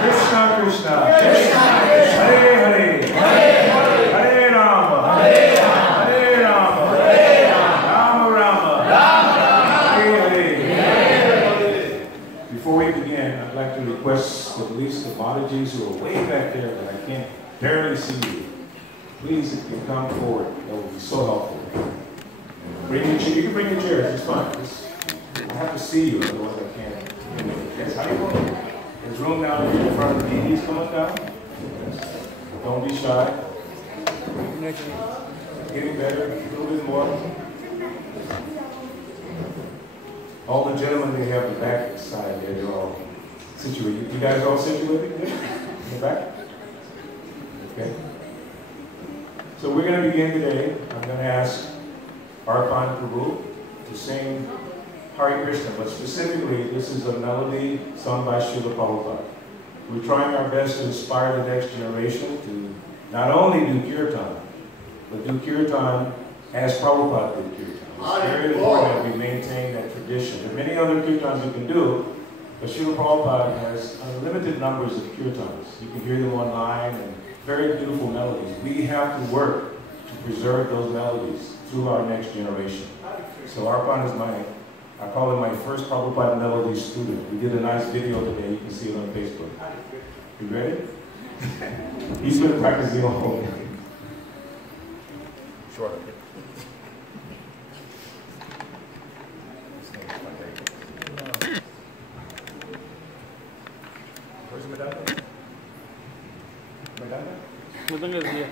Krishna Krishna, Hare Hare, Hare Rama, Hare Rama, Rama Rama, Hare Hare. Before we begin, I'd like to request at least the Mataji's who are way back there that I can't barely see you. Please, if you come forward, that would be so helpful. You can bring your chairs, it's fine. I have to see you, otherwise I can't. Yes, how you doing? There's room down in front of the DDs coming down. Don't be shy. Getting better, a little bit more. All the gentlemen, they have the back side there, they're all situated. You guys all situated there? In the back? Okay. So we're going to begin today. I'm going to ask Arpan Prabhu to sing Hare Krishna, but specifically, this is a melody sung by Srila Prabhupada. We're trying our best to inspire the next generation to not only do kirtan, but do kirtan as Prabhupada did kirtan. It's very important that we maintain that tradition. There are many other kirtans you can do, but Srila Prabhupada has unlimited numbers of kirtans. You can hear them online and very beautiful melodies. We have to work to preserve those melodies through our next generation. So Arpan is I call him my first Prabhupada melody student. We did a nice video today. You can see it on Facebook. You ready? He's been practicing at home. Sure. Where's Madonna? Madonna? Madonna is here.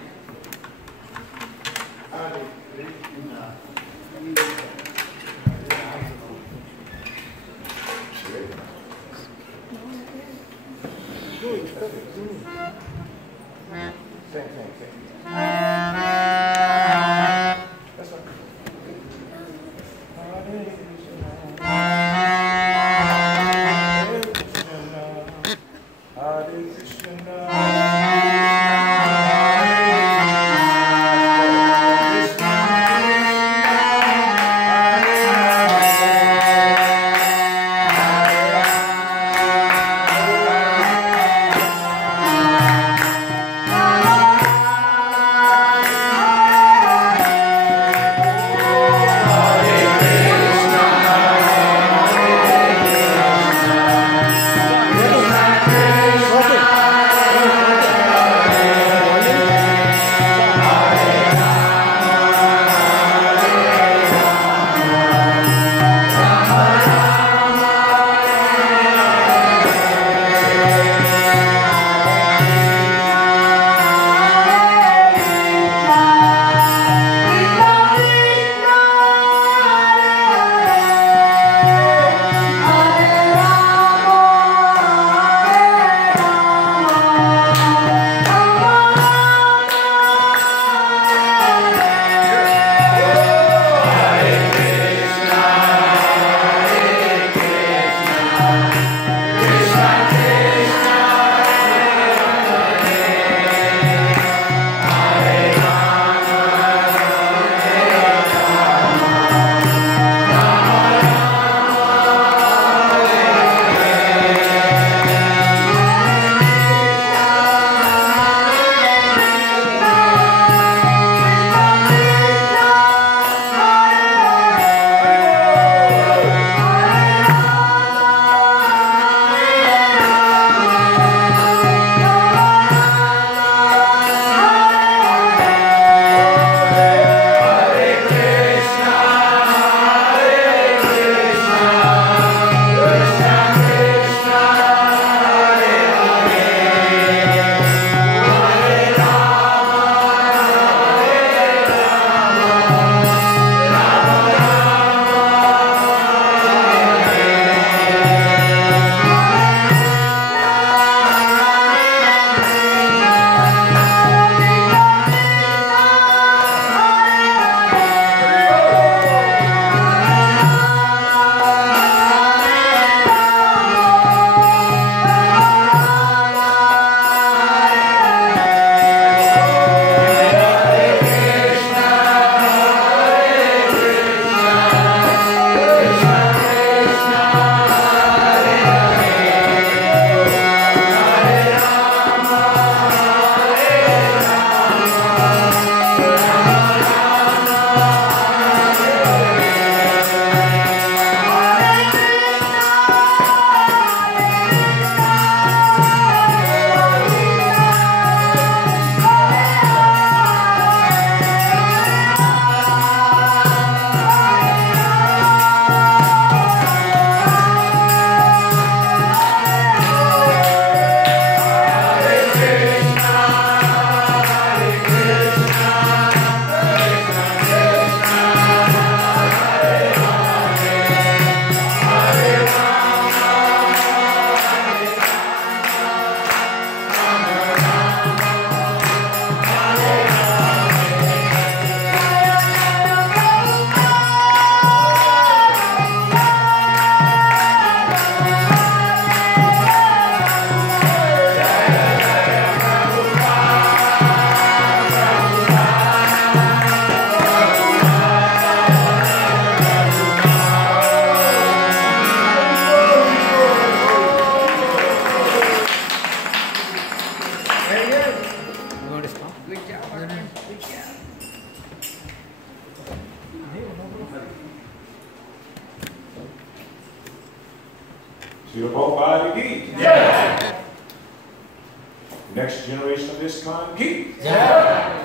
next generation of ISKCON, keep. Yeah.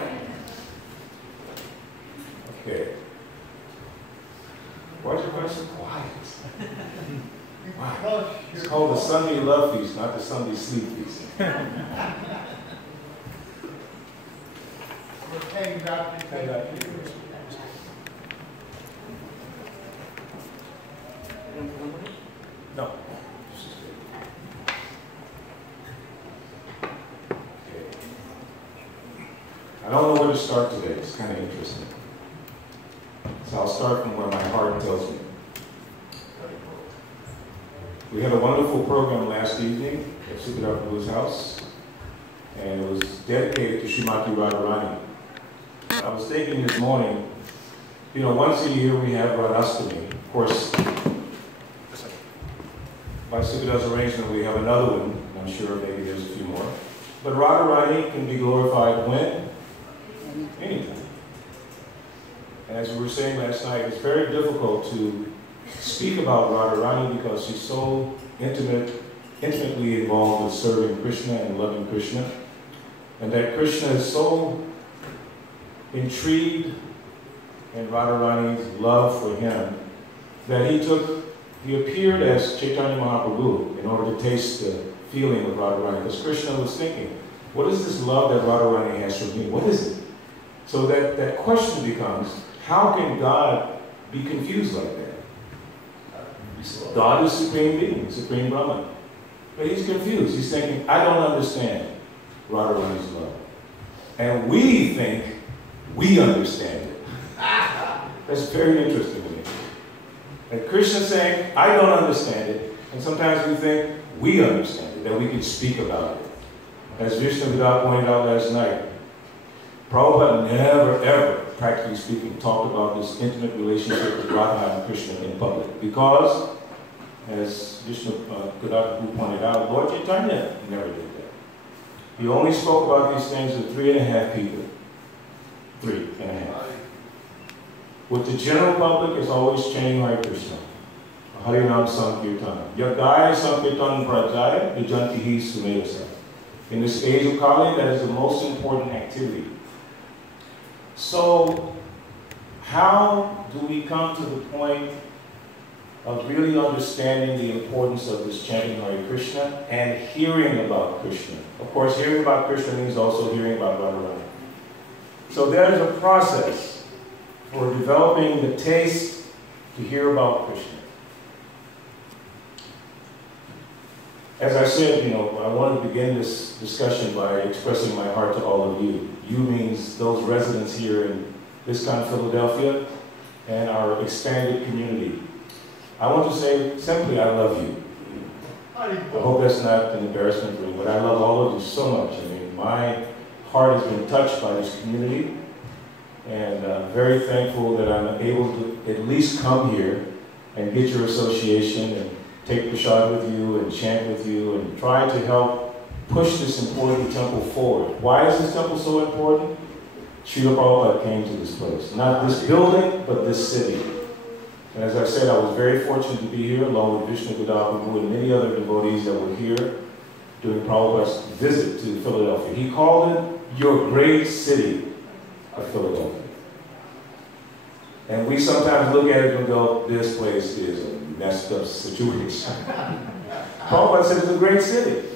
Okay. Why is everybody so quiet? Why? It's called the Sunday Love Feast, not the Sunday Sleep Feast. No. Okay. I don't know where to start today. It's kind of interesting. So I'll start from where my heart tells me. We had a wonderful program last evening at Prabhu's house, and it was dedicated to Srimati Radharani. I was thinking this morning, you know, once a year we have Radhastami. Of course, by Sukada's arrangement, we have another one. I'm sure maybe there's a few more. But Radharani can be glorified when? Anytime. And as we were saying last night, it's very difficult to speak about Radharani because she's so intimately involved with serving Krishna and loving Krishna. And that Krishna is so intrigued in Radharani's love for him that he appeared as Chaitanya Mahaprabhu in order to taste the feeling of Radharani. Because Krishna was thinking, what is this love that Radharani has for me? What is it? So that question becomes, how can God be confused like that? God is Supreme Being, Supreme Brahman. But he's confused. He's thinking, I don't understand Radharani's love. And we think we understand it. That's very interesting to me. That Krishna's saying, I don't understand it. And sometimes we think we understand it, that we can speak about it. As Vishnu Vidal pointed out last night, Prabhupada never, ever, practically speaking, talked about this intimate relationship with Radha and Krishna in public. Because, as Vishnu Vidal pointed out, Lord Chaitanya never did that. He only spoke about these things with 3.5 people. 3.5. With the general public, it's always chanting Hare Krishna. Harinam Sankirtana. Yagaya Sankirtan Prajaya Vijantihi Sumedasa. In this age of Kali, that is the most important activity. So, how do we come to the point of really understanding the importance of this chanting Hare Krishna and hearing about Krishna? Of course, hearing about Krishna means also hearing about Radharani. So there is a process for developing the taste to hear about Krishna. As I said, you know, I want to begin this discussion by expressing my heart to all of you. You means those residents here in ISKCON Philadelphia and our expanded community. I want to say simply, I love you. I hope that's not an embarrassment for you, but I love all of you so much. I mean, my heart has been touched by this community, and I'm very thankful that I'm able to at least come here and get your association and take prasad with you and chant with you and try to help push this important temple forward. Why is this temple so important? Srila Prabhupada came to this place. Not this building, but this city. And as I said, I was very fortunate to be here along with Vishnu Godal Prabhu and many other devotees that were here during Prabhupada's visit to Philadelphia. He called it your great city of Philadelphia. And we sometimes look at it and go, this place is a messed up situation. Prabhupada said it's a great city.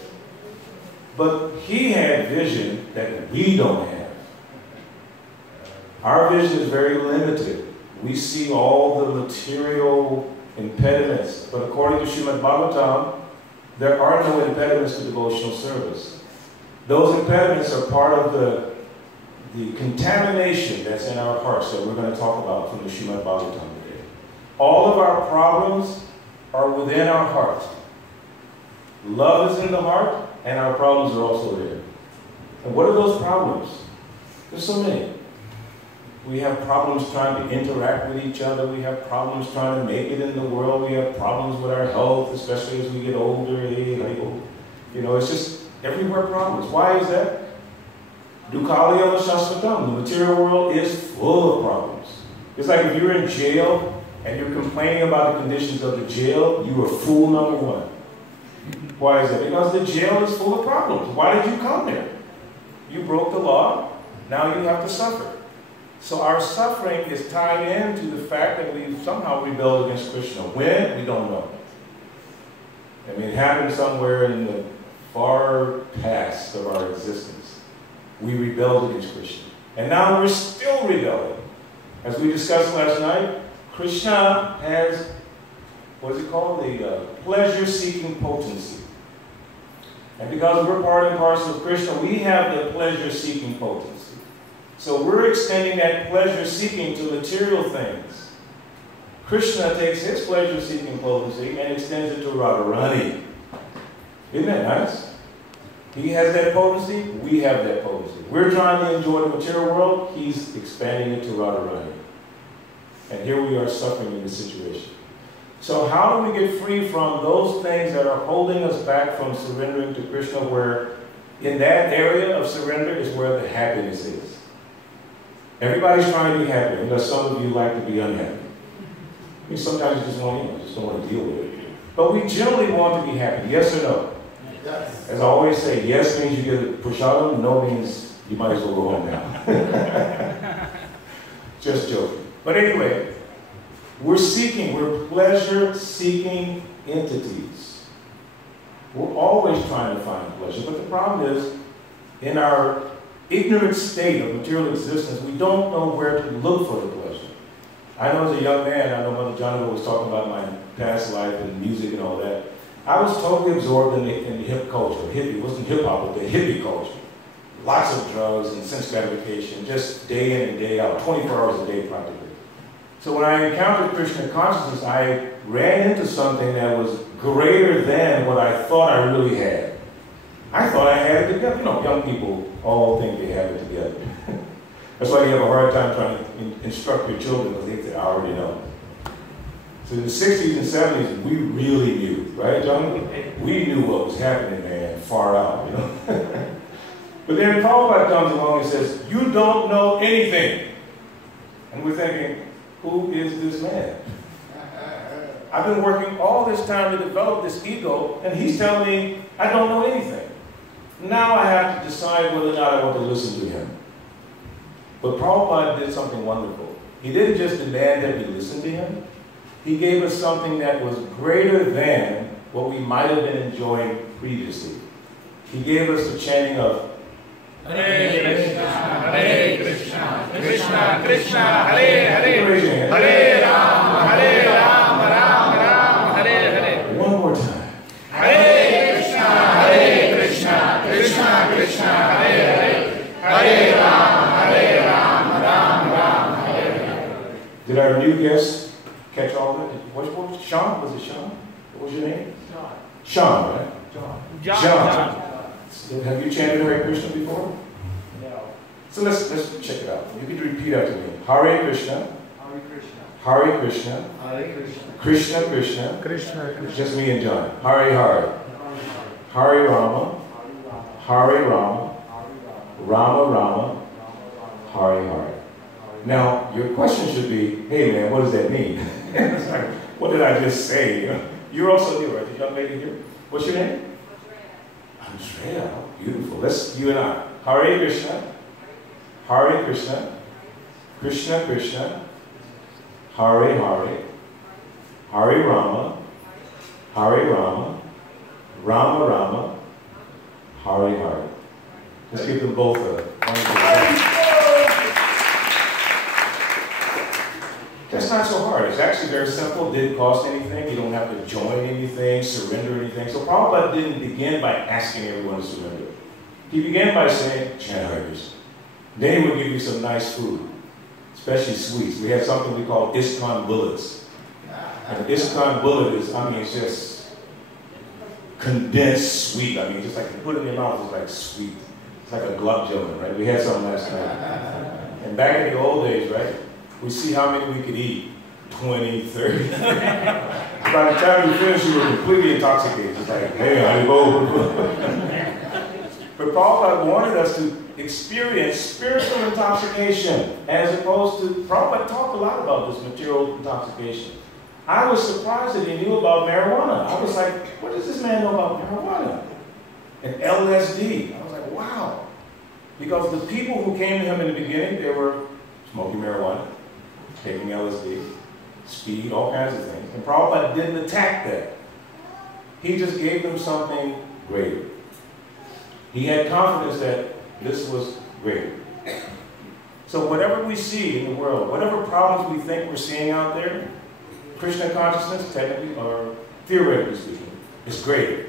But he had vision that we don't have. Our vision is very limited. We see all the material impediments. But according to Srimad Bhagavatam, there are no impediments to devotional service. Those impediments are part of the contamination that's in our hearts that we're going to talk about from the Srimad Bhagavatam today. All of our problems are within our heart. Love is in the heart, and our problems are also there. And what are those problems? There's so many. We have problems trying to interact with each other. We have problems trying to make it in the world. We have problems with our health, especially as we get older. You know, it's just everywhere problems. Why is that? Dukhaliyam Shasvatam. The material world is full of problems. It's like if you're in jail and you're complaining about the conditions of the jail, you are fool number one. Why is that? Because the jail is full of problems. Why did you come there? You broke the law, now you have to suffer. So our suffering is tied into the fact that we somehow rebelled against Krishna. When? We don't know. I mean, it happened somewhere in the far past of our existence. We rebelled against Krishna. And now we're still rebelling. As we discussed last night, Krishna has, what is it called? The pleasure-seeking potency. And because we're part and parcel of Krishna, we have the pleasure-seeking potency. So we're extending that pleasure-seeking to material things. Krishna takes his pleasure-seeking potency and extends it to Radharani. Isn't that nice? He has that potency, we have that potency. We're trying to enjoy the material world, he's expanding it to Radharani. And here we are suffering in this situation. So how do we get free from those things that are holding us back from surrendering to Krishna, where in that area of surrender is where the happiness is? Everybody's trying to be happy, unless some of you like to be unhappy. I mean, sometimes you just don't want to deal with it. But we generally want to be happy, yes or no? Yes. As I always say, yes means you get a prasadam, no means you might as well go home now. Just joking. But anyway, we're pleasure-seeking entities. We're always trying to find pleasure, but the problem is, in our ignorant state of material existence, we don't know where to look for the pleasure. I know as a young man, I know Mother Jonathan was talking about my past life and music and all that. I was totally absorbed in the hip culture. Hippie, it wasn't hip-hop, but the hippie culture. Lots of drugs and sense gratification, just day in and day out, 24 hours a day practically. So when I encountered Krishna consciousness, I ran into something that was greater than what I thought I really had. I thought I had it together. You know, young people all think they have it together. That's why you have a hard time trying to instruct your children, because they think they already know. So in the 60s and 70s, we really knew, right, John? We knew what was happening, man, far out, you know? But then Prabhupada comes along and says, you don't know anything. And we're thinking, who is this man? I've been working all this time to develop this ego, and he's telling me I don't know anything. Now I have to decide whether or not I want to listen to him. But Prabhupada did something wonderful. He didn't just demand that we listen to him. He gave us something that was greater than what we might have been enjoying previously. He gave us the chanting of Hare Krishna, Krishna Krishna, Hare Hare, Hare Rama, Rama, Hare Hare. One more time. Hare Krishna, Krishna Krishna, Hare Hare, Hare Rama, Rama, Hare Hare. Did our new guests catch all that? What was Sean? Was it Sean? What was your name? Sean. Sean, right? John. Have you chanted Hare Krishna before? No. So let's check it out. You can repeat after me. Hare Krishna. Hare Krishna. Hare Krishna. Hare Krishna. Krishna Krishna. Krishna Krishna. Just me and John. Hare Hare. Hare Rama. Hare Rama. Rama Rama. Hare Hare. Now, your question should be, hey man, what does that mean? It's like, what did I just say? You're also new, right? The young lady here. What's your name? Andrea. Beautiful. Let's, you and I. Hare Krishna. Hare Krishna. Krishna Krishna. Hare Hare. Hare Rama. Hare Rama. Rama Rama. Hare Hare. Let's give them both a wonderful. That's not so hard. It's actually very simple. It didn't cost anything. You don't have to join anything, surrender anything. So Prabhupada didn't begin by asking everyone to surrender. He began by saying, chant Hare Krishna. Then he would give you some nice food, especially sweets. We have something we call ISKCON bullets. And ISKCON bullet is, I mean, it's just condensed sweet. I mean, just like you put it in your mouth, it's like sweet. It's like a gulab jamun, right? We had some last night. And back in the old days, right? We see how many we could eat, 20, 30. By the time you finish, you were completely intoxicated. It's like, hey, I go. But Prabhupada wanted us to experience spiritual intoxication as opposed to, Prabhupada talked a lot about this material intoxication. I was surprised that he knew about marijuana. I was like, what does this man know about marijuana? And LSD. I was like, wow. Because the people who came to him in the beginning, they were smoking marijuana, taking LSD, speed, all kinds of things. And Prabhupada didn't attack that. He just gave them something greater. He had confidence that this was greater. So whatever we see in the world, whatever problems we think we're seeing out there, Krishna consciousness, technically or theoretically speaking, is greater.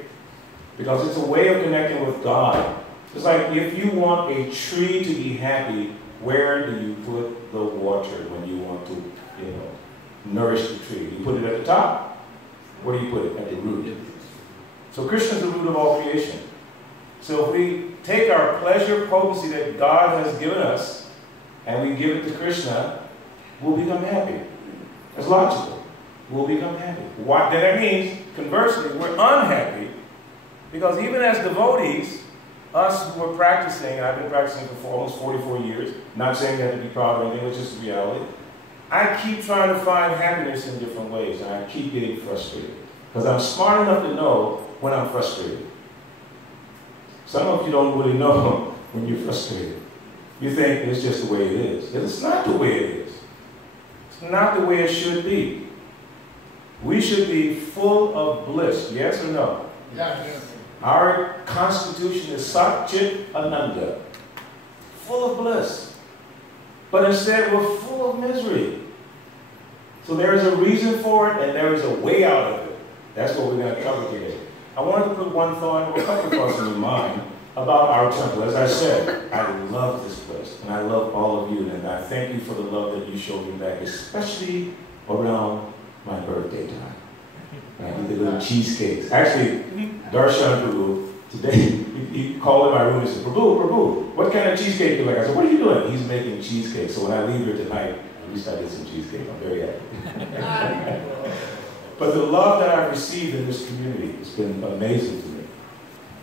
Because it's a way of connecting with God. It's like if you want a tree to be happy, where do you put the water when you want to, nourish the tree? You put it at the top? Where do you put it? At the root. So Krishna is the root of all creation. So if we take our pleasure potency that God has given us and we give it to Krishna, we'll become happy. That's logical. We'll become happy. Then that means, conversely, we're unhappy because even as devotees, us who are practicing, I've been practicing for almost 44 years, not saying you have to be proud of anything, it's just the reality. I keep trying to find happiness in different ways, and I keep getting frustrated. Because I'm smart enough to know when I'm frustrated. Some of you don't really know when you're frustrated. You think it's just the way it is. It's not the way it is. It's not the way it should be. We should be full of bliss, yes or no? Yes. Our constitution is Sat Chit Ananda, full of bliss. But instead, we're full of misery. So there is a reason for it, and there is a way out of it. That's what we're going to cover today. I wanted to put one thought, or a couple of thoughts in your mind about our temple. As I said, I love this place, and I love all of you, and I thank you for the love that you showed me back, especially around my birthday time. Right? We did little cheesecakes. Actually, Darshan Prabhu, today, he called in my room and said, Prabhu, what kind of cheesecake do you like? I said, what are you doing? He's making cheesecake. So when I leave here tonight, at least I did some cheesecake. I'm very happy. But the love that I've received in this community has been amazing to me.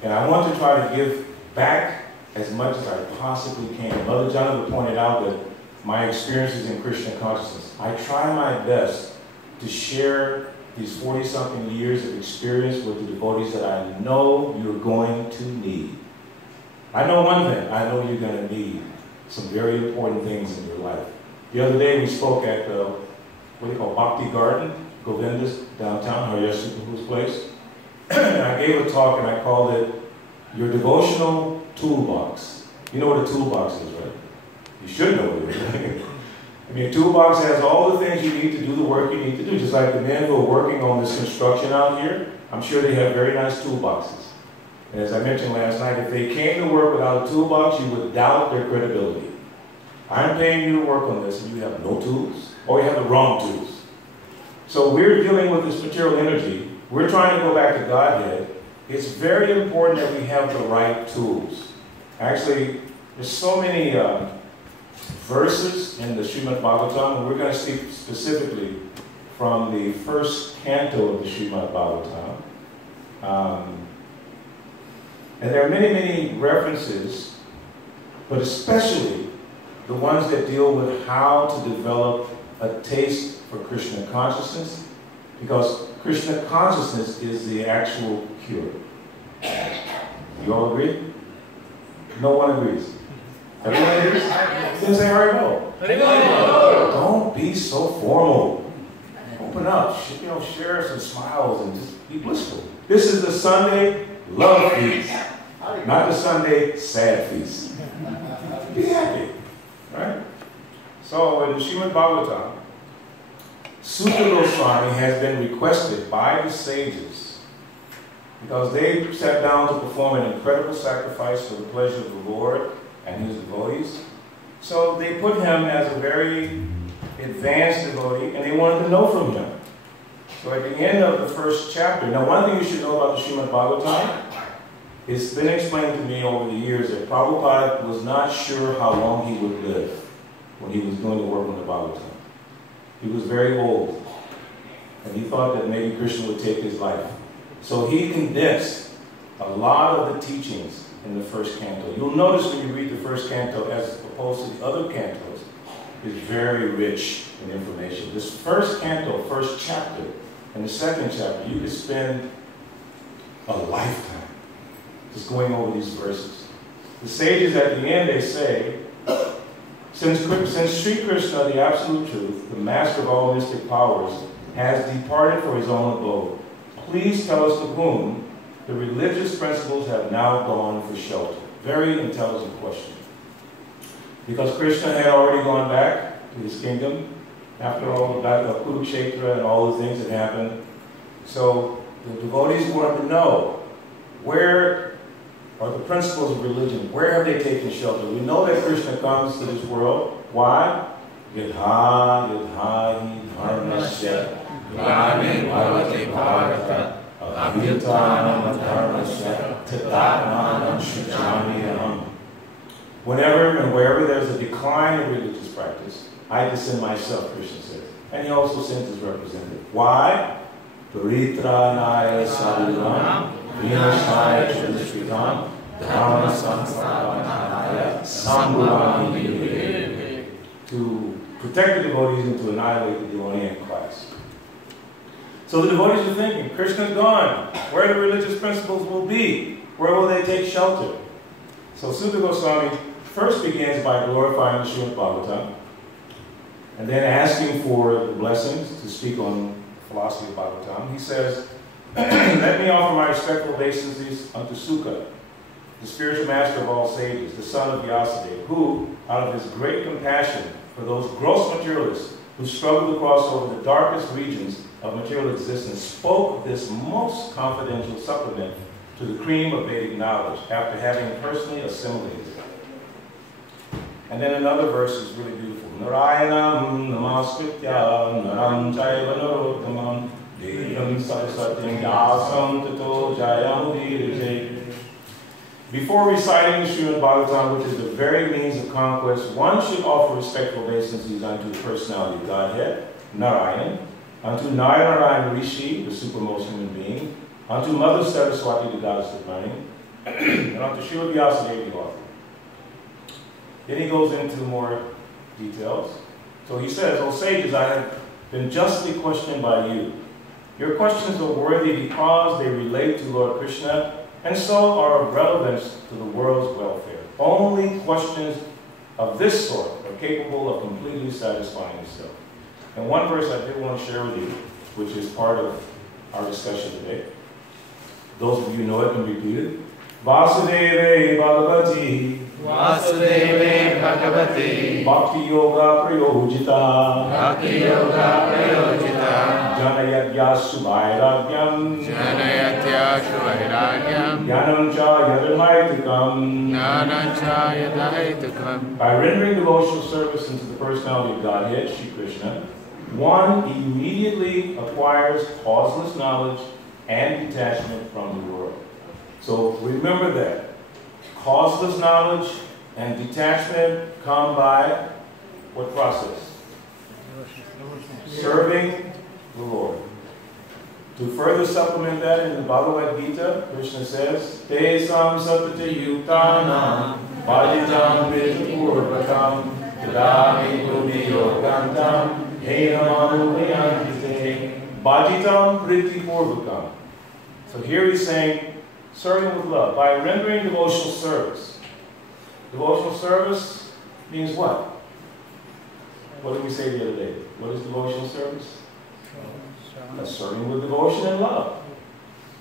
And I want to try to give back as much as I possibly can. Mother Jonathan pointed out that my experiences in Krishna consciousness, I try my best to share these 40-something years of experience with the devotees that I know you're going to need. I know one thing. I know you're going to need some very important things in your life. The other day we spoke at, Bhakti Garden, Govinda's downtown, Haryashri Prabhu's place. And I gave a talk and I called it Your Devotional Toolbox. You know what a toolbox is, right? You should know what it is. I mean, a toolbox has all the things you need to do the work you need to do. Just like the men who are working on this construction out here, I'm sure they have very nice toolboxes. And as I mentioned last night, if they came to work without a toolbox, you would doubt their credibility. I'm paying you to work on this and you have no tools, or you have the wrong tools. So we're dealing with this material energy. We're trying to go back to Godhead. It's very important that we have the right tools. Actually, there's so many verses in the Srimad Bhagavatam, and we're going to speak specifically from the first canto of the Srimad Bhagavatam. And there are many, many references, but especially the ones that deal with how to develop a taste for Krishna consciousness, because Krishna consciousness is the actual cure. You all agree? No one agrees. Everyone agrees? Then say Haribo. Don't be so formal. Open up. Share some smiles and just be blissful. This is the Sunday love feast, not the Sunday sad feast. Be happy. Right? So in the Srimad Bhagavatam, Sutta Goswami has been requested by the sages because they sat down to perform an incredible sacrifice for the pleasure of the Lord and his devotees. So they put him as a very advanced devotee, and they wanted to know from him. So at the end of the first chapter, now one thing you should know about the Srimad Bhagavatam, it's been explained to me over the years that Prabhupada was not sure how long he would live when he was doing the work on the Bhagavatam. He was very old, and he thought that maybe Krishna would take his life. So he condensed a lot of the teachings in the first canto. You'll notice when you read the first canto as opposed to the other cantos, is very rich in information. This first canto, first chapter, and the second chapter, you could spend a lifetime just going over these verses. The sages at the end, they say, since Sri Krishna, the absolute truth, the master of all mystic powers, has departed for his own abode, please tell us to whom the religious principles have now gone for shelter. Very intelligent question. Because Krishna had already gone back to his kingdom after all the battle of Kurukshetra and all the things that happened. So the devotees wanted to know, where are the principles of religion? Where have they taken shelter? We know that Krishna comes to this world. Why? Yadha hi dharmasya grame bhavati bharata abhyutanam dharmasya tatatmanam shujami aham. Whenever and wherever there's a decline in religious practice, I descend myself, Krishna says. And he also sends his representative. Why? Paritranaya sadhunam vinashaya chadishritam dharma samsthapanaya sambhavami, to protect the devotees and to annihilate the Devonian class. So the devotees are thinking, Krishna's gone. Where the religious principles will be? Where will they take shelter? So Sutta Goswami first begins by glorifying the Srimad Bhagavatam, and then asking for the blessings to speak on philosophy of Bhagavatam. He says, let me offer my respectful obeisances unto Sukha, the spiritual master of all sages, the son of Vyasadeva, who, out of his great compassion for those gross materialists who struggle to cross over the darkest regions of material existence, spoke this most confidential supplement to the cream of Vedic knowledge after having personally assimilated it. And then another verse is really beautiful. Narayanam namaskritya naram chaiva narottamam devam saraswatim yasam tato jayamudire. Before reciting the Srimad Bhagavatam, which is the very means of conquest, one should offer respectful obeisances unto the personality of Godhead, Narayan, unto Narayan Rishi, the supermost human being, unto Mother Saraswati, the goddess of learning, and unto Srila Vyasadeva, the author. Then he goes into more details. So he says, O sages, I have been justly questioned by you. Your questions are worthy because they relate to Lord Krishna and so are of relevance to the world's welfare. Only questions of this sort are capable of completely satisfying yourself. And one verse I did want to share with you, which is part of our discussion today. Those of you know it can repeat it. Vasudeve Bhagavati Vasudeve Bhagavati Bhakti Yoga Prayojita Bhakti Yoga Prayojita Janayadyasu Vairagyam Janayatyasu Vairagyam Jnanam Cha Yadahaitukam. Jnanam Cha Yadahaitukam. By rendering devotional service unto the personality of Godhead, Sri Krishna, one immediately acquires causeless knowledge and detachment from the world. So remember that. Causeless knowledge and detachment come by what process? Serving the Lord. To further supplement that, in the Bhagavad Gita, Krishna says, Te sam satata yuktanam bhajitam pritapurvakam tadami buddhi yogantam henamanumayantite bhajitam pritapurvakam. So here he's saying, serving with love, by rendering devotional service. Devotional service means what? What did we say the other day? What is devotional service? Serving with devotion and love.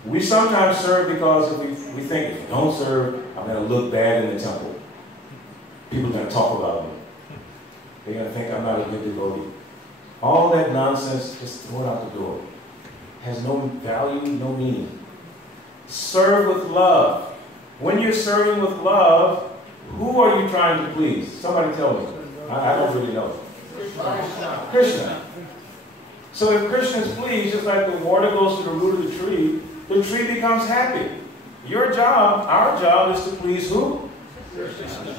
We sometimes serve because we think if I don't serve, I'm going to look bad in the temple. People are going to talk about me. They're going to think I'm not a good devotee. All that nonsense, just throw it out the door. Has no value, no meaning. Serve with love. When you're serving with love, who are you trying to please? Somebody tell me. I don't really know. Krishna. So if Krishna is pleased, just like the water goes to the root of the tree becomes happy. Your job, our job, is to please who? Krishna.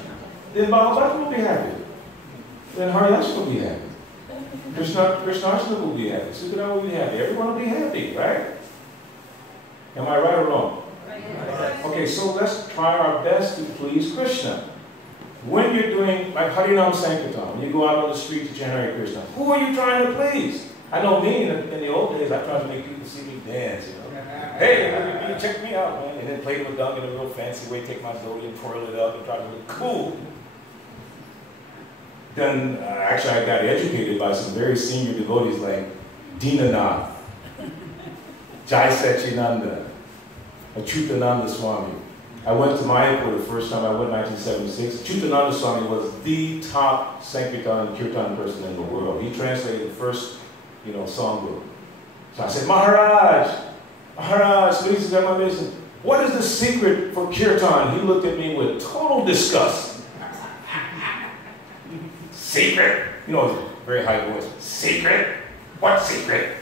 Then Balabhadra will be happy. Then Haridash will be happy. Krishnashna will be happy. Sukadeva will be happy. Everyone will be happy, right? Am I right or wrong? Right. Okay, so let's try our best to please Krishna. When you're doing like Harinam Sankirtan, you go out on the street to chant Hare Krishna, who are you trying to please? I know me in the old days, I tried to make people see me dance, you know. Hey, you check me out, man. And then play with dung in a real fancy way, take my dhoti and twirl it up and try to look cool. Then, actually, I got educated by some very senior devotees like Dinanath, Jai Sachinanda, Achyutananda Swami. I went to Mayapur the first time I went in 1976. Achyutananda Swami was the top Sankirtan and Kirtan person in the world. He translated the first, songbook. So I said, Maharaj, please get my business. What is the secret for Kirtan? He looked at me with total disgust. Secret? Very high voice. Secret? What secret?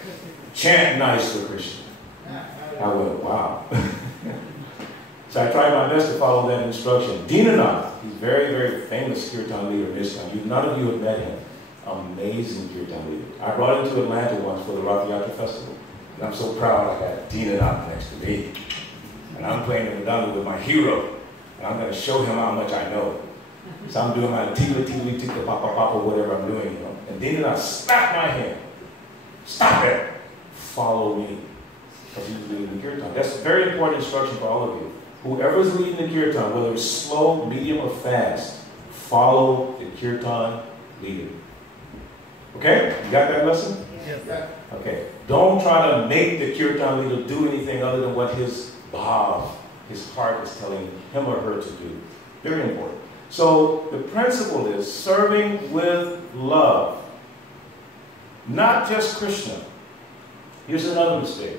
Chant nice for Krishna. I went, wow. So I tried my best to follow that instruction. Dinanath, he's very, very famous Kirtan leader in ISKCON. None of you have met him. Amazing Kirtan leader. I brought him to Atlanta once for the Rath Yatra Festival. And I'm so proud I got Dinanath next to me. And I'm playing the Madonna with my hero. And I'm going to show him how much I know. So I'm doing my tigli, tigli, papa, whatever I'm doing, And Dinanath slapped my hand. Stop it. Follow me. Because he was leading the Kirtan. That's a very important instruction for all of you. Whoever's leading the Kirtan, whether it's slow, medium, or fast, follow the Kirtan leader. Okay? You got that lesson? Yes. Okay. Don't try to make the Kirtan leader do anything other than what his bhav, his heart is telling him or her to do. Very important. So the principle is serving with love. Not just Krishna. Here's another mistake.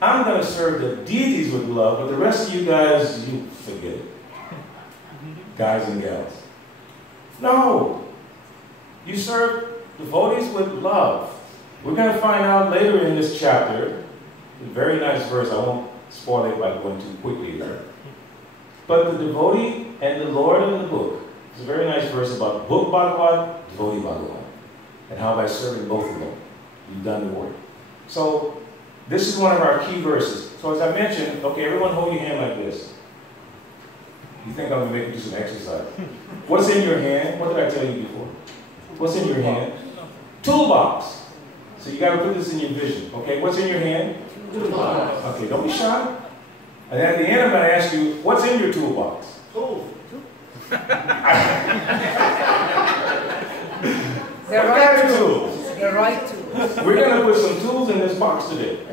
I'm going to serve the deities with love, but the rest of you guys, you forget it. Guys and gals. No. You serve devotees with love. We're going to find out later in this chapter, a very nice verse, I won't spoil it by going too quickly here. But the devotee and the Lord in the book, it's a very nice verse about book Bhagavad, devotee Bhagavad, and how by serving both of them, you've done the work. So, this is one of our key verses. So as I mentioned, okay, everyone hold your hand like this. You think I'm going to make you do some exercise. What's in your hand? What did I tell you before? What's in your hand? Toolbox. So you got to put this in your vision. Okay, what's in your hand? Toolbox. Okay, don't be shy. And at the end, I'm going to ask you, what's in your toolbox? Tools. The right tools. The right tools. We're going to put some tools in this box today.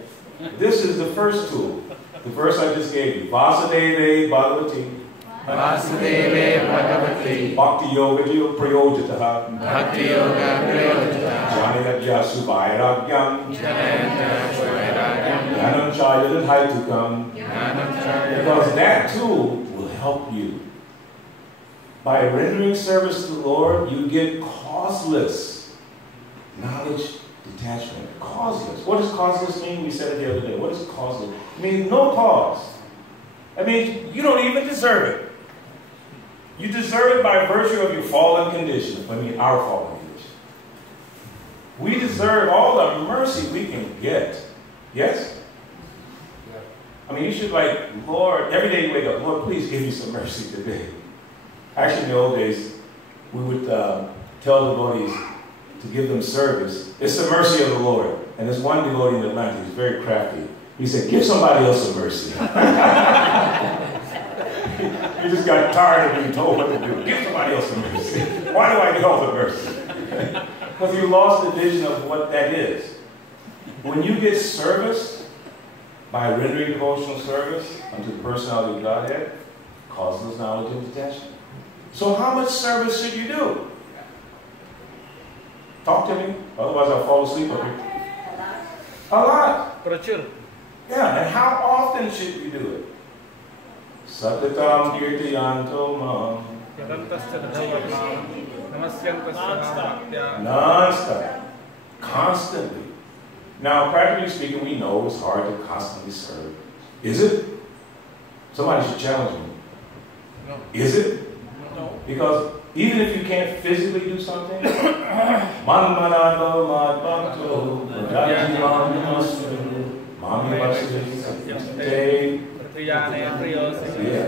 This is the first tool. The verse I just gave you. Vasudeve Bhagavati. Vasudeve Bhagavati. Bhakti Yoga Prayojataha. Bhakti Yoga Prayojataha. Janayatya Suvairagyam. Janayatya Suvairagyam. Jnanam Chaya Haitukam. Jnanam Chaya. Because that tool will help you. By rendering service to the Lord, you get causeless knowledge detachment. Causeless. What does causeless mean? We said it the other day. What is causeless? It means no cause. It means you don't even deserve it. You deserve it by virtue of your fallen condition. I mean, our fallen condition. We deserve all the mercy we can get. Yes? I mean, you should Lord, every day you wake up, Lord, please give me some mercy today. Actually, in the old days, we would tell devotees to give them service. It's the mercy of the Lord. And there's one devotee in Atlanta who's very crafty. He said, give somebody else some mercy. He just got tired of being told what to do. Give somebody else some mercy. Why do I get all the mercy? Because you lost the vision of what that is. When you get service, by rendering devotional service unto the personality of Godhead, causeless knowledge and detachment. So how much service should you do? Talk to me, otherwise I'll fall asleep up here. A lot. Yeah, and how often should you do it? Satatam kirtiyanto mam. Non-stop. Constantly. Now, practically speaking, we know it's hard to constantly serve. Is it? Somebody should challenge me. No. Is it? No. Because even if you can't physically do something,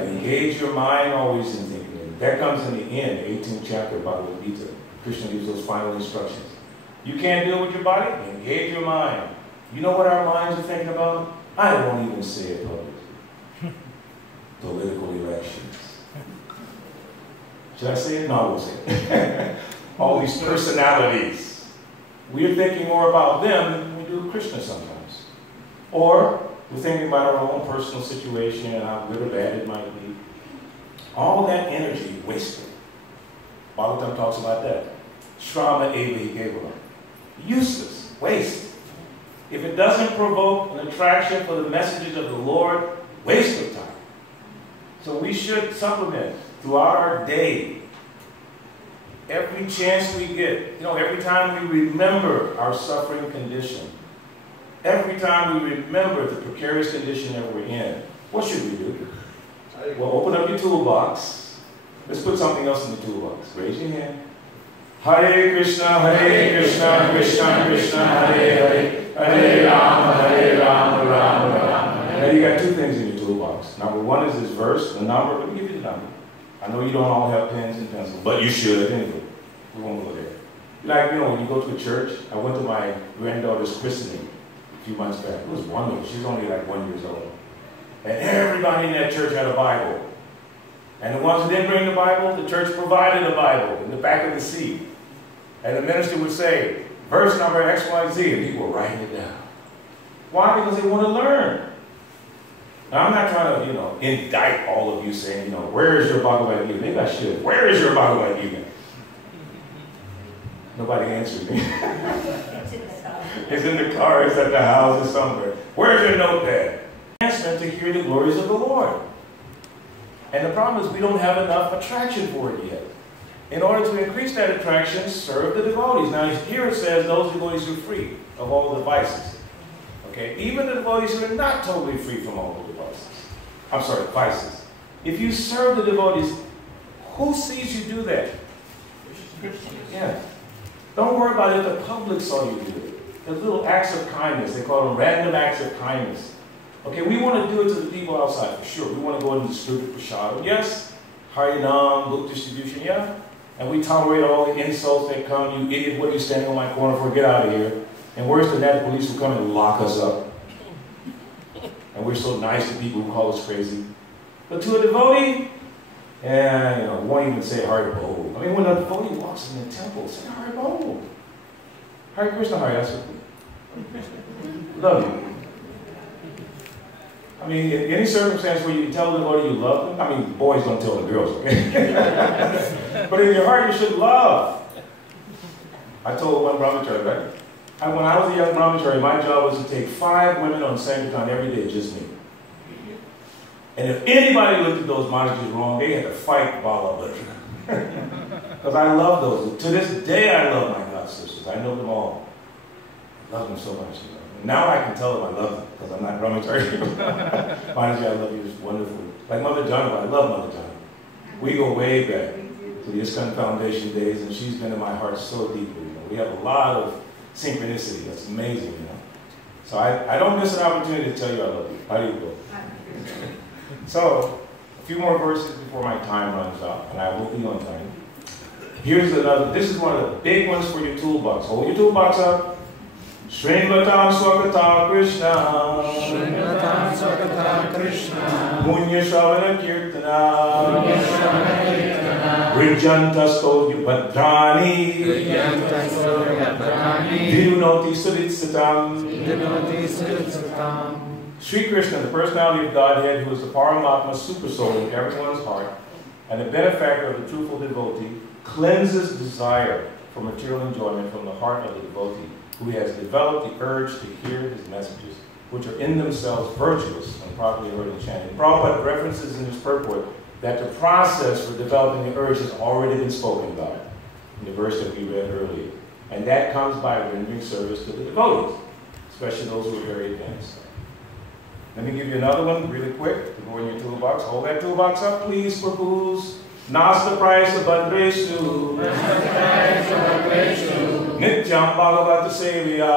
engage your mind always in thinking. That comes in the end, 18th chapter of Bhagavad Gita. Krishna gives those final instructions. You can't deal with your body? Engage your mind. You know what our minds are thinking about? I won't even say it publicly. Political elections. Should I say it? No, I won't say it. All these personalities. We're thinking more about them than we do Krishna sometimes. Or we're thinking about our own personal situation and how good or bad it might be. All that energy wasted. Balabhadra talks about that. Shrama eva hi kevalam. Useless, waste. If it doesn't provoke an attraction for the messages of the Lord, waste of time. So we should supplement throughout our day, every chance we get. Every time we remember our suffering condition, every time we remember the precarious condition that we're in, what should we do? Well, open up your toolbox. Let's put something else in the toolbox. Raise your hand. Hare Krishna, Krishna Krishna, Hare Hare, Hare Rama, Rama Rama. Now you got two things in your toolbox. Number one is this verse, the number. Let me give you the number. I know you don't all have pens and pencils, but you should anyway. We won't go there. Like, when you go to a church, I went to my granddaughter's christening a few months back. It was wonderful. She's only like 1 year old. And everybody in that church had a Bible. And the ones who didn't bring the Bible, the church provided a Bible in the back of the seat. And the minister would say, verse number XYZ, and people were writing it down. Why? Because they want to learn. Now, I'm not trying to, indict all of you saying, where is your Bhagavad Gita? Maybe I should. Where is your Bhagavad Gita? Nobody answered me. It's in the car, it's at the house, or somewhere. Where's your notepad? Answer to hear the glories of the Lord. And the problem is we don't have enough attraction for it yet. In order to increase that attraction, serve the devotees. Now here it says those devotees who are free of all the vices. Okay? Even the devotees who are not totally free from all the vices. If you serve the devotees, who sees you do that? Yeah. Don't worry about it. The public saw you do it. The little acts of kindness. They call them random acts of kindness. Okay, we want to do it to the people outside, for sure. We want to go and distribute prasad. Yes, Harinam, book distribution, yeah. And we tolerate all the insults that come. You idiot, what are you standing on my corner for? Get out of here. And worse than that, the police will come and lock us up. And we're so nice to people who call us crazy. But to a devotee, won't even say Haribo. I mean, when a devotee walks in the temple, say Haribo. Hare Krishna, Hare Krishna. Love you. I mean, in any circumstance where you can tell the devotee you love them, I mean, boys don't tell the girls, okay? But in your heart, you should love. I told one brahmachari, right? When I was a young brahmachari, my job was to take 5 women on Sankirtan every day, just me. And if anybody looked at those monasteries wrong, they had to fight Balabhadra. Because I love those. To this day, I love my god sisters. I know them all. I love them so much. Now I can tell them I love them because I'm not brahmachari. Honestly, I love you just wonderfully. Like Mother Janava, I love Mother Janava. We go way back to the ISKCON Foundation days, and she's been in my heart so deeply. We have a lot of synchronicity. That's amazing, So I don't miss an opportunity to tell you I love you. How do you go? So, a few more verses before my time runs out, and I will be on time. Here's another. This is one of the big ones for your toolbox. Hold your toolbox up. Srinvatam Swakata Krishna. Srinvatam Swakata Krishna. Punya Shravana Kirtana. Brijantastodya Bhadrani. Vidunoti Suritsatam. Sri Krishna, the personality of Godhead, who is the Paramatma super soul in everyone's heart, and the benefactor of the truthful devotee, cleanses desire for material enjoyment from the heart of the devotee, who has developed the urge to hear his messages, which are in themselves virtuous and properly heard and chanted. Prabhupada references in his purport that the process for developing the urge has already been spoken about in the verse that we read earlier. And that comes by rendering service to the devotees, especially those who are very advanced. Let me give you another one really quick to go in your toolbox. Hold that toolbox up, please, prabhus. Nasta Praisa Badresu. Nityam Bhagavata Sevya.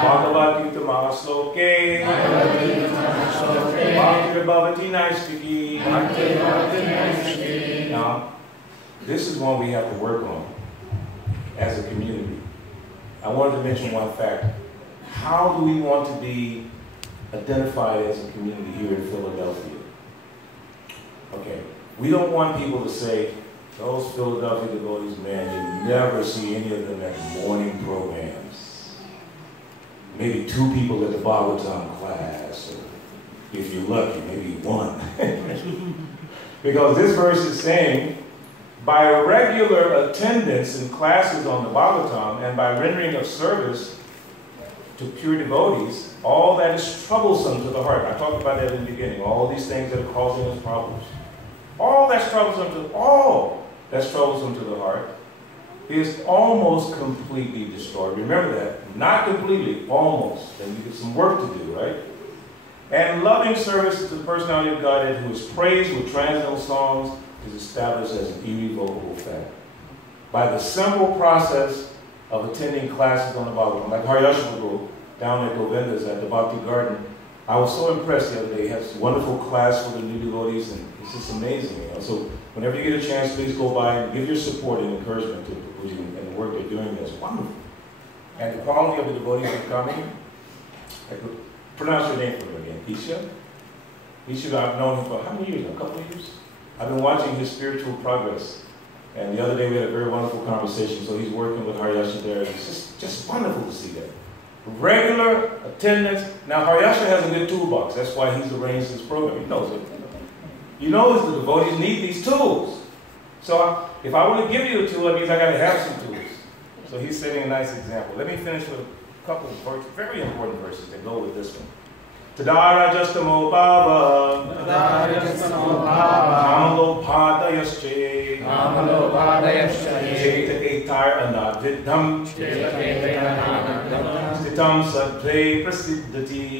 Bhagavad Gita Mahasloke. Bhakti Bhavati Naistiki. Now, this is one we have to work on as a community. I wanted to mention one fact. How do we want to be identified as a community here in Philadelphia? Okay, we don't want people to say, those Philadelphia devotees, man, you never see any of them at morning programs. Maybe 2 people at the Balabhadra class, or if you're lucky, maybe 1. Because this verse is saying, by regular attendance in classes on the Bhagavatam and by rendering of service to pure devotees, all that is troublesome to the heart. I talked about that in the beginning. All these things that are causing us problems. All that's troublesome to the heart is almost completely destroyed. Remember that. Not completely, almost. And you get some work to do, right? And loving service to the personality of Godhead who is praised with transcendental songs is established as an irrevocable fact. By the simple process of attending classes on the Bhagavatam, like Haryashva Guru down at Govinda's at the Bhakti Garden, I was so impressed the other day. He has a wonderful class for the new devotees, and it's just amazing. You know? So whenever you get a chance, please go by and give your support and encouragement to Prabhuji and the work they're doing. That's wonderful. And the quality of the devotees that are coming. Pronounce your name for me again. Isha? Isha, I've known him for how many years? A couple of years? I've been watching his spiritual progress. And the other day we had a very wonderful conversation. So he's working with Haryasha there. It's just wonderful to see that. Regular attendance. Now Haryasha has a good toolbox. That's why he's arranged this program. He knows it. He knows the devotees need these tools. So if I want to give you a tool, that means I got to have some tools. So he's setting a nice example. Let me finish with a couple of very important verses that go with this one. Tadara Justamo Bhava Amalopadayasche Cheta Etar Anadvidham Stitam Sadre Prasiddhati.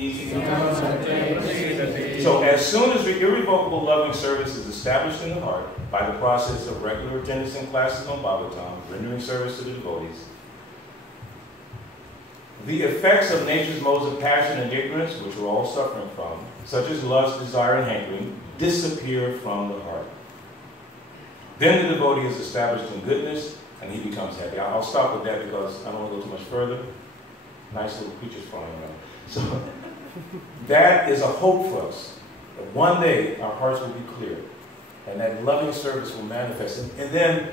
So as soon as the irrevocable loving service is established in the heart by the process of regular attendance in classes on Bhagavatam, rendering service to the devotees, the effects of nature's modes of passion and ignorance, which we're all suffering from, such as lust, desire, and hankering, disappear from the heart. Then the devotee is established in goodness, and he becomes happy. I'll stop with that because I don't want to go too much further. Nice little creatures flying around. So that is a hope for us, that one day our hearts will be clear, and that loving service will manifest. And then,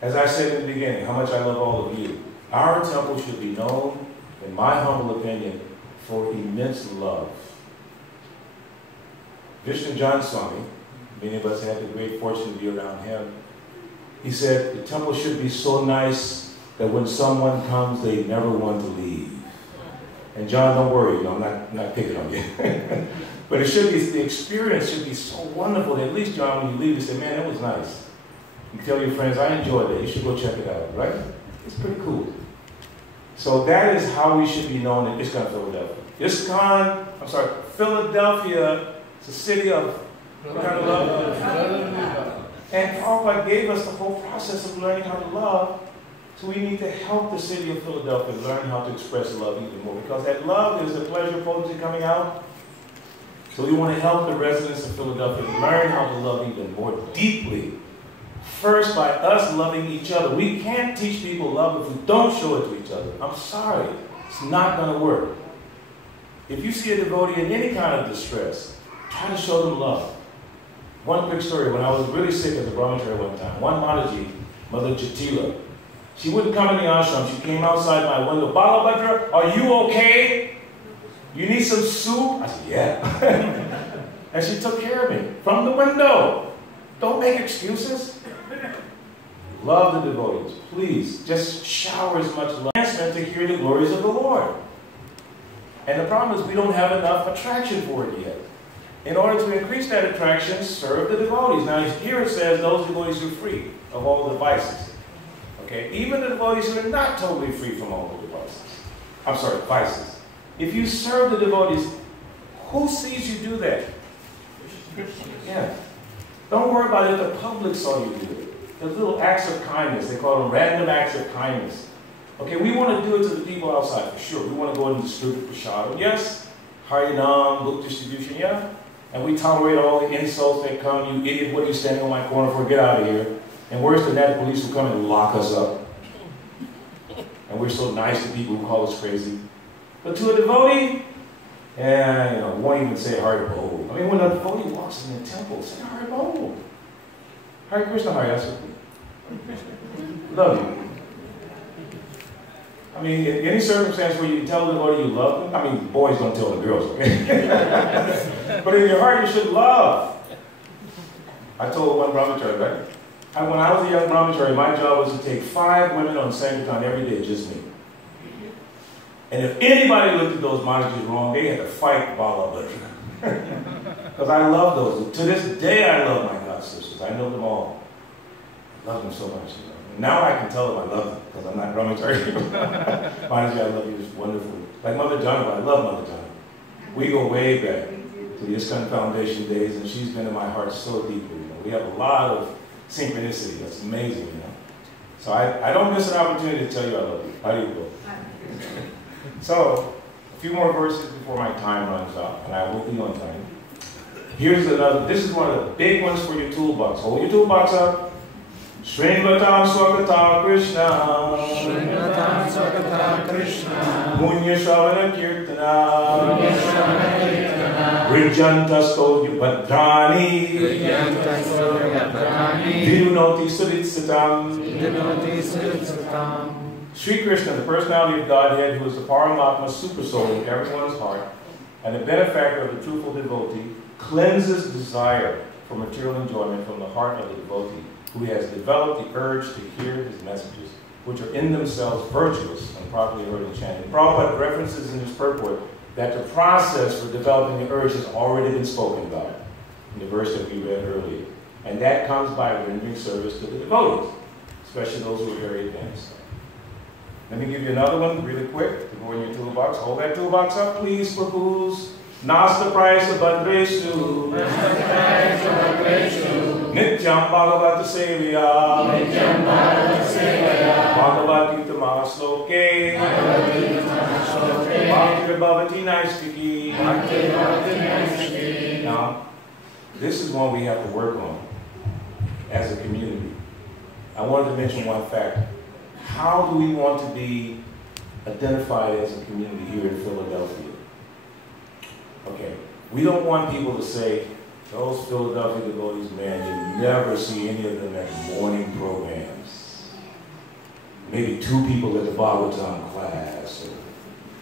as I said in the beginning, how much I love all of you. Our temple should be known, in my humble opinion, for immense love. Vishnu Jan Swami, many of us had the great fortune to be around him, he said the temple should be so nice that when someone comes, they never want to leave. And John, don't worry, I'm not picking on you. But it should be, the experience should be so wonderful that at least, John, when you leave, you say, man, that was nice. You tell your friends, I enjoyed it. You should go check it out, right? It's pretty cool. So that is how we should be known in ISKCON Philadelphia. Philadelphia is a city of what kind of love? And Prabhupada gave us the whole process of learning how to love. So we need to help the city of Philadelphia learn how to express love even more. Because that love is the pleasure potency coming out. So we want to help the residents of Philadelphia learn how to love even more deeply. First, by us loving each other. We can't teach people love if we don't show it to each other. I'm sorry. It's not going to work. If you see a devotee in any kind of distress, try to show them love. One quick story. When I was really sick as a brahmachari one time, one Mataji, Mother Jatila, she wouldn't come in the ashram. She came outside my window. Balabhadra, are you okay? You need some soup? I said, yeah. And she took care of me from the window. Don't make excuses. Love the devotees. Please, just shower as much love to hear the glories of the Lord. And the problem is we don't have enough attraction for it yet. In order to increase that attraction, serve the devotees. Now here it says those devotees who are free of all the vices. Okay? Even the devotees who are not totally free from all the vices. If you serve the devotees, who sees you do that? Yeah. Don't worry about it if the public saw you do it. The little acts of kindness, they call them random acts of kindness. Okay, we want to do it to the people outside for sure. We want to go and distribute prashadam. Yes, Harinam, book distribution, yeah? And we tolerate all the insults that come, you idiot, what are you standing on my corner for, get out of here. And worse than that, the police will come and lock us up. And we're so nice to people who call us crazy. But to a devotee, and you know, won't even say Haribol. I mean, when a devotee walks in the temple, say Haribol. Hare Krishna, Hare Krishna. Love you. I mean, in any circumstance where you can tell the devotee you love them, I mean, boys don't tell the girls, okay? But in your heart, you should love. I told one brahmachari, right? When I was a young brahmachari, my job was to take 5 women on Sankirtan every day, just me. And if anybody looked at those monasteries wrong, they had to fight Balabhadra. Because I love those. To this day, I love my god sisters. I know them all. I love them so much. You know? Now I can tell them I love them, because I'm not brahmachari. Monastery, I love you, it's wonderful. Like Mother Janava, I love Mother Janava. We go way back to the ISKCON Foundation days, and she's been in my heart so deeply. You know? We have a lot of synchronicity. That's amazing, you know. So I don't miss an opportunity to tell you I love you. How do you go? So, a few more verses before my time runs out, and I will be on time. Here's another, this is one of the big ones for your toolbox. Hold your toolbox up. Srinvatam Swakata Krishna. Srinvatam Swakata Krishna. Munya Shavana Kirtana. Rijantasto Yupadrani. Vidunoti Suritsatam. Sri Krishna, the personality of Godhead, who is the Paramatma super soul in everyone's heart, and the benefactor of the truthful devotee, cleanses desire for material enjoyment from the heart of the devotee, who has developed the urge to hear his messages, which are in themselves virtuous and properly heard and chanted. Prabhupada references in his purport that the process for developing the urge has already been spoken about in the verse that we read earlier. And that comes by rendering service to the devotees, especially those who are very advanced. Let me give you another one really quick to go in your toolbox. Hold that toolbox up, please, prabhus. Nasta Praisa Badreshu. Nityam Bhagavata Sevya. Bhagavati Tamasloke. Bhakti Bhavati Naistiki. Now, this is one we have to work on as a community. I wanted to mention one fact. How do we want to be identified as a community here in Philadelphia? Okay, we don't want people to say, those Philadelphia devotees, man, you never see any of them at morning programs. Maybe 2 people at the Bhagavatam class, or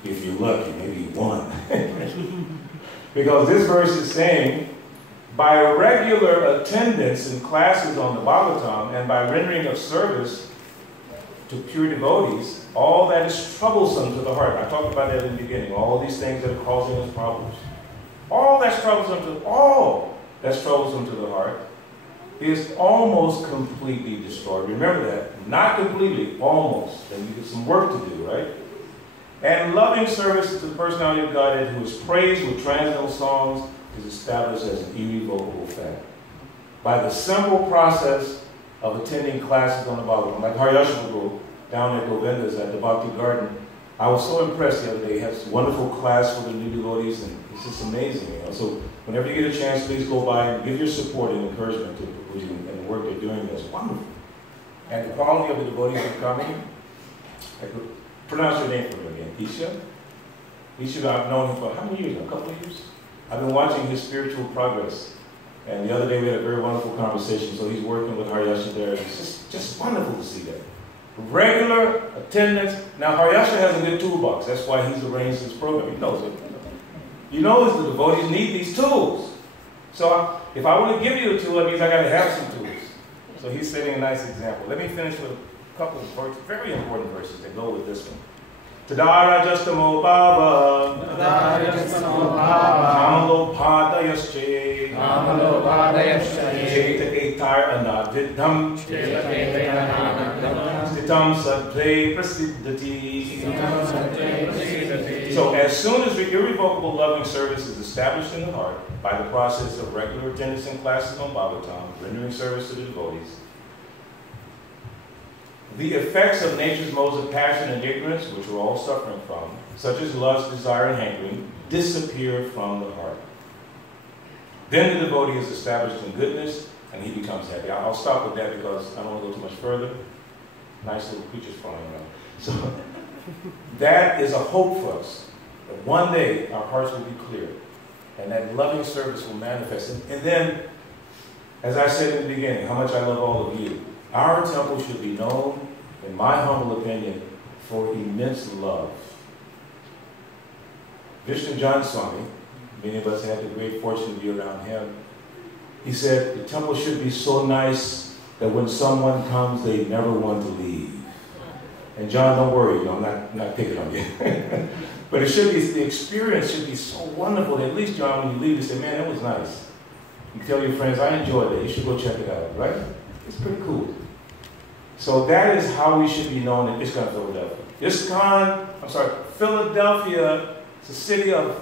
if you're lucky, maybe 1. Because this verse is saying, by a regular attendance in classes on the Bhagavatam and by rendering of service to pure devotees, all that is troublesome to the heart. I talked about that in the beginning. All these things that are causing us problems. All that's troublesome to the heart is almost completely destroyed. Remember that. Not completely, almost. Then you get some work to do, right? And loving service to the personality of Godhead, who is praised with transcendental songs, is established as an irrevocable fact. By the simple process of attending classes on the Bhagavatam, like Haryashva down at Govinda's at the Bhakti Garden, I was so impressed the other day. He has a wonderful class for the new devotees, and it's just amazing. You know? So whenever you get a chance, please go by and give your support and encouragement to Prabhuji and the work they're doing. That's wonderful. And the quality of the devotees who are coming, I could pronounce your name for me again. Isha? Isha, I've known him for how many years now? A couple of years? I've been watching his spiritual progress. And the other day we had a very wonderful conversation. So he's working with Haryasha there. It's just wonderful to see that. Regular attendance. Now Haryasha has a good toolbox. That's why he's arranged this program. He knows it. He knows the devotees need these tools. So if I want to give you a tool, that means I got to have some tools. So he's setting a nice example. Let me finish with a couple of very important verses that go with this one. Tadara Justamo Bhava. Kamalopādayasche. Cheta etar anadvidham. Stitam sadve prasiddhati. So as soon as the irrevocable loving service is established in the heart, by the process of regular attendance in classes on Bhagavatam, rendering service to the devotees, The effects of nature's modes of passion and ignorance, which we're all suffering from, such as lust, desire, and hankering, disappear from the heart. Then the devotee is established in goodness, and he becomes happy. I'll stop with that because I don't want to go too much further. Nice little creatures flying around. So that is a hope for us, that one day our hearts will be clear, and that loving service will manifest. And then, as I said in the beginning, how much I love all of you. Our temple should be known, in my humble opinion, for immense love. Vishnu John Swami, many of us had the great fortune to be around him, he said, the temple should be so nice that when someone comes, they never want to leave. And John, don't worry, I'm not picking on you. But it should be, the experience should be so wonderful that at least, John, when you leave, you say, man, that was nice. You tell your friends, I enjoyed it. You should go check it out, right? It's pretty cool. So that is how we should be known in ISKCON Philadelphia. Philadelphia is a city of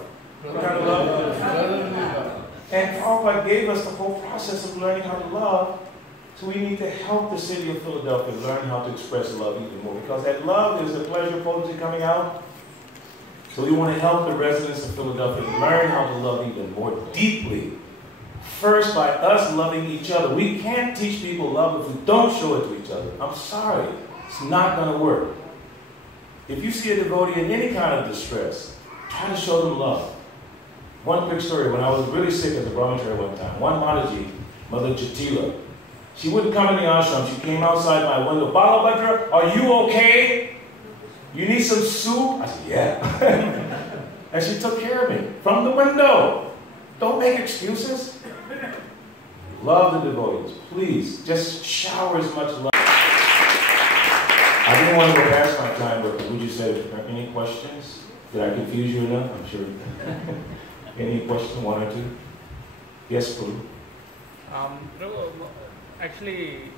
what kind of love? And Prabhupada gave us the whole process of learning how to love. So we need to help the city of Philadelphia learn how to express love even more. Because that love is the pleasure potency coming out. So we want to help the residents of Philadelphia learn how to love even more deeply. First, by us loving each other. We can't teach people love if we don't show it to each other. I'm sorry. It's not going to work. If you see a devotee in any kind of distress, try to show them love. One quick story. When I was really sick as a brahmachari one time, one Mataji, Mother Chatila, she wouldn't come in the ashram. She came outside my window. Balabhadra, are you okay? You need some soup? I said, yeah. And she took care of me from the window. Don't make excuses. Love the devotees. Please, just shower as much love. I didn't want to go past my time, but would you say, any questions? Did I confuse you enough? I'm sure. Any questions, one or two? Yes, Prabhu. Actually,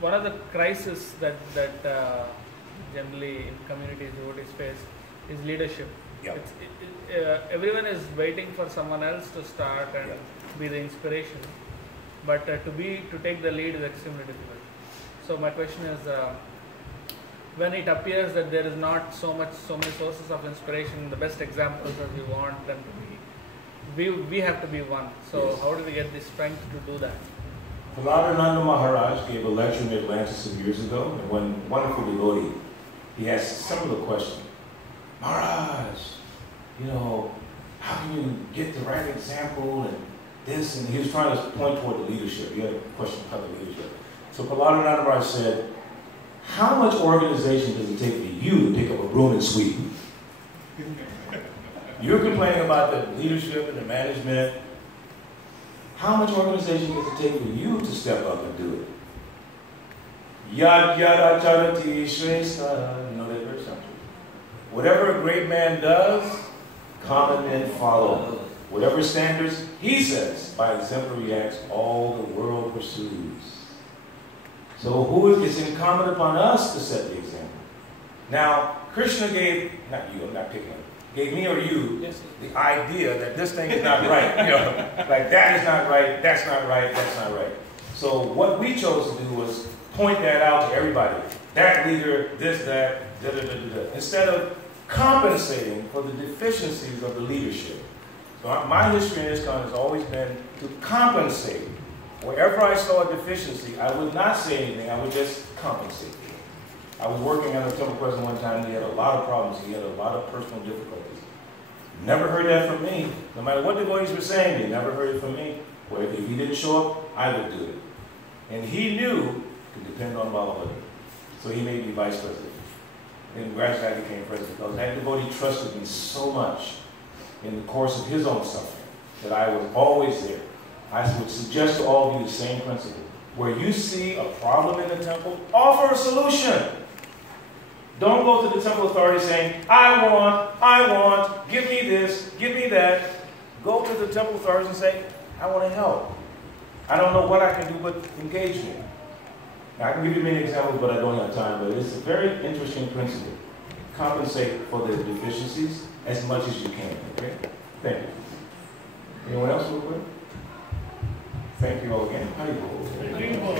one of the crises that generally in communities devotees face is leadership. Yep. Everyone is waiting for someone else to start and be the inspiration, but to take the lead is extremely difficult. So my question is, when it appears that there is not so many sources of inspiration, the best examples that we want them to be, we have to be one. So yes. How do we get the strength to do that? Balabhadra Maharaj gave a lecture in Atlanta some years ago, and one wonderful devotee, he asked a similar question. Maharaj, how can you get the right example and this? And he was trying to point toward the leadership. He had a question about the leadership. So Balabhadra Maharaj said, how much organization does it take for you to pick up a broom and sweep? You're complaining about the leadership and the management. How much organization does it take for you to step up and do it? Yad yad acharati shrestha. You know that verse? Whatever a great man does, common men follow. Whatever standards he sets, by exemplary acts, all the world pursues. So it's incumbent upon us to set the example. Now, Krishna gave, not you, I'm not picking on, gave me or you the idea that this thing is not right. Like that is not right, that's not right, that's not right. So what we chose to do was point that out to everybody. That leader, this, that, da da da da da. Instead of compensating for the deficiencies of the leadership. So my history in ISKCON has always been to compensate. Wherever I saw a deficiency, I would not say anything, I would just compensate. I was working on a temple president one time, he had a lot of problems, he had a lot of personal difficulties. Never heard that from me. No matter what the devotees were saying, they never heard it from me. Well, if he didn't show up, I would do it. And he knew to depend on Balabhadra. So he made me vice president. And gradually I became president because that devotee trusted me so much in the course of his own suffering that I was always there. I would suggest to all of you the same principle. Where you see a problem in the temple, offer a solution. Don't go to the temple authority saying, I want, give me this, give me that. Go to the temple authorities and say, I want to help. I don't know what I can do, but engage me. Now, I can give you many examples, but I don't have time. But it's a very interesting principle. Compensate for the deficiencies as much as you can. Okay? Thank you. Anyone else real quick? Thank you all again. How do you go?